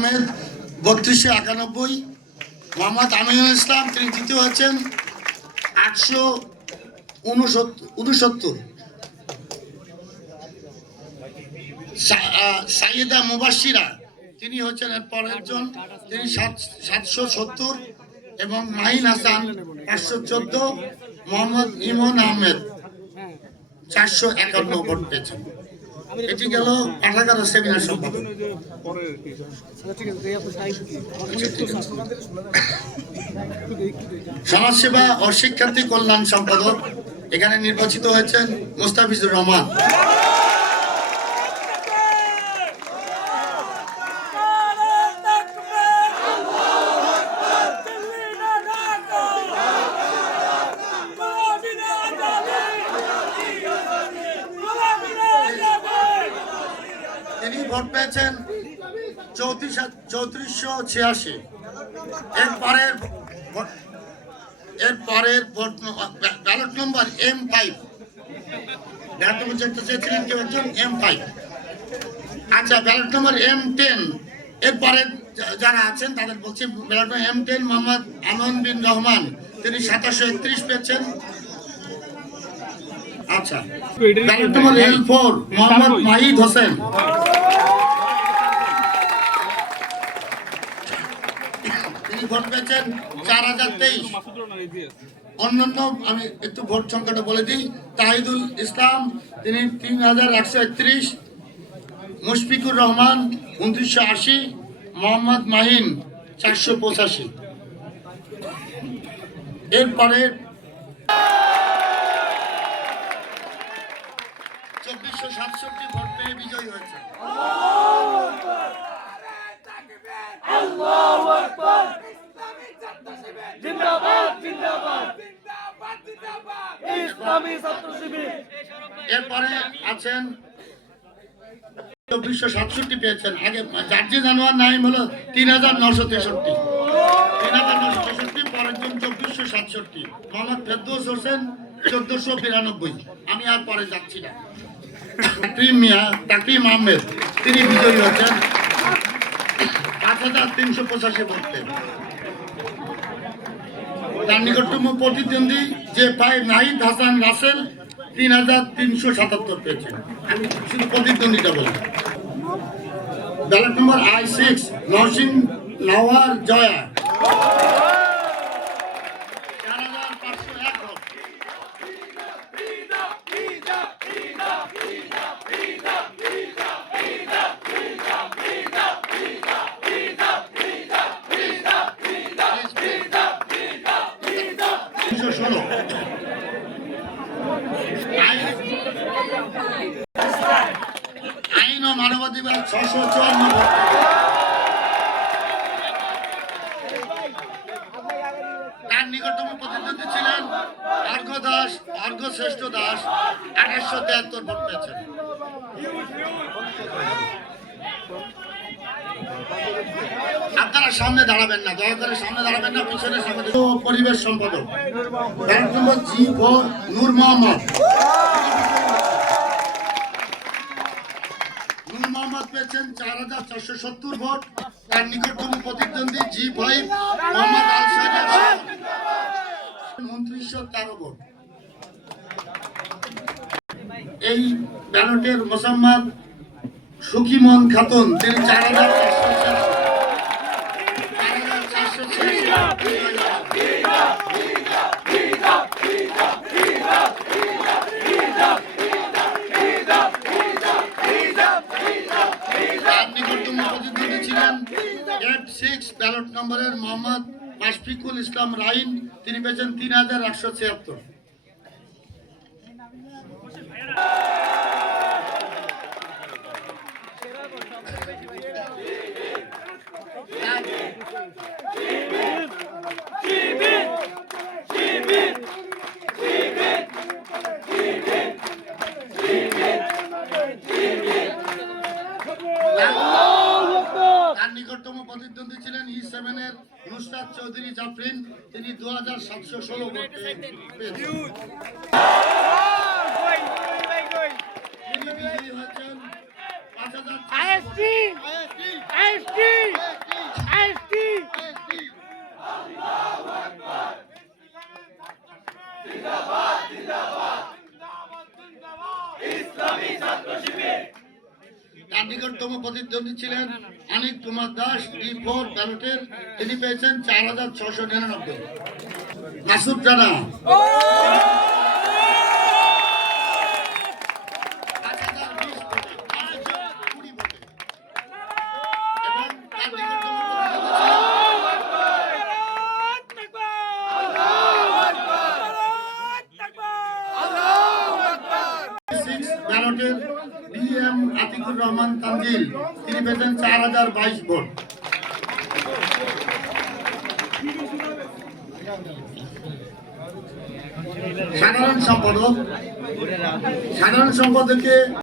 আহমেদ বত্রিশশো একানব্বই, মোহাম্মদ আমিনুল ইসলাম, তিনি দ্বিতীয় হচ্ছেন আটশো উনসত্তর। সাইয়েদা মুবাসিরা তিনি হচ্ছেন এর পরের জন তিনি সাত, সাতশো সত্তর এবং মাহিন হাসান পাঁচশো চোদ্দ, মোহাম্মদ ইমন আহমেদ চারশো একান্ন ভোট পেয়েছেন। এটি গেল পাঠাগার সেমিনার সমাজসেবা ও শিক্ষার্থী কল্যাণ সম্পাদক এখানে নির্বাচিত হয়েছেন মুস্তাফিজুর রহমান। তিনি ভোট পেয়েছেন চৌত্রিশ এম ফাইভ। আচ্ছা ব্যালট নম্বর এম টেন। যারা আছেন তাদের বলছি, ballot number M ten Mohammad Anand bin Rahman. তিনি সাতাশশো একত্রিশ পেয়েছেন। আচ্ছা। Ballot L four Mohammad Mahid Hossain. তিনি ভোট পেয়েছেন চার হাজার তেইশ। অন্যান্য আমি একটু ভোট সংখ্যাটা বলে দিই। তাহিদুল ইসলাম তিনি তিন হাজার একশো একত্রিশ। মুশফিকুর রহমান উনত্রিশশো আশি। মোহাম্মদ মাহিন চারশো পঁচাশি। এরপরে চব্বিশশো সাতষট্টি ভোট পেয়ে বিজয়ী হয়েছে। এরপরে আছেন চব্বিশশো সাতষট্টি পেয়েছেন। আগে জার্জি জানোয়ার নাইম হলো তিন হাজার নশো তেষট্টি। তিন হাজার নশো তেষট্টি পরের জন চব্বিশশো সাতষট্টি। মোহাম্মদ ফেরদৌস হোসেন চোদ্দশো বিরানব্বই। আমি আর পরে যাচ্ছি না। তাকিম মিয়া তাকিম আহমেদ তিনি বিজয়ী হচ্ছেন। পাঁচ হাজার তিনশো পঁচাশি ভোট। তার নিকটতম প্রতিদ্বন্দ্বী যে পায় নাহিদ হাসান রাসেল তিন হাজার তিনশো সাতাত্তর পেয়েছেন। শুধু প্রতিদ্বন্দ্বীটা বলি। Ballot number I six Narsingh Nowar Joya চার হাজার পাঁচশো এক ভোট। তিনশো ষোলো মানবাধিকার ছশো চুয়ান্ন তার নিকটতম প্রতিদ্বন্দ্বী ছিলেন অর্ঘ দাস অর্ঘ শ্রেষ্ঠ দাস আঠাশশো তেহাত্তর ভোট পেয়েছেন। আপনারা সামনে দাঁড়াবেন না, দয়া করে সামনে দাঁড়াবেন না, পিছনে সামনে পরিবেশ সম্পাদক। Bank number G four, Noor Mohammad. পেয়েছেন চার হাজার চারশো সত্তর ভোট। তার নিকটতম প্রতিদ্বন্দ্বী জি ফাইভ তেরো ভোট। এই ব্যালটের মোসাম্মদ সুকিমন খাতুন, তিনি চার হাজার সিক্স ব্যালট নম্বরের মোহাম্মদ আশফিকুল ইসলাম রাইন তিনি পেয়েছেন তিন হাজার একশো ছিয়াত্তর তার নিকটতম প্রতিদ্বন্দ্বী ছিলেন ই সেভেনের নুসরাত চৌধুরী জাফরিন তিনি দু হাজার সাতশো ষোলো পাঁচ হাজার নিকটতম প্রতিদ্বন্দ্বী ছিলেন, অনিক কুমার দাস ডি ফোর ব্যালটের, তিনি পেয়েছেন চার হাজার ছশো নিরানব্বই। মাসুদ রানা পাঁচ হাজার বিশ ভোটে, পাঁচশো কুড়ি ভোটে। এবং তার নিকটতম প্রতিদ্বন্দ্বী ছিলেন সিক্স ব্যালটের বি এম রহমান তানজিল তিনি পেতেন চার হাজার বাইশ ভোট। সাধারণ সম্পাদক সাধারণ সম্পাদকে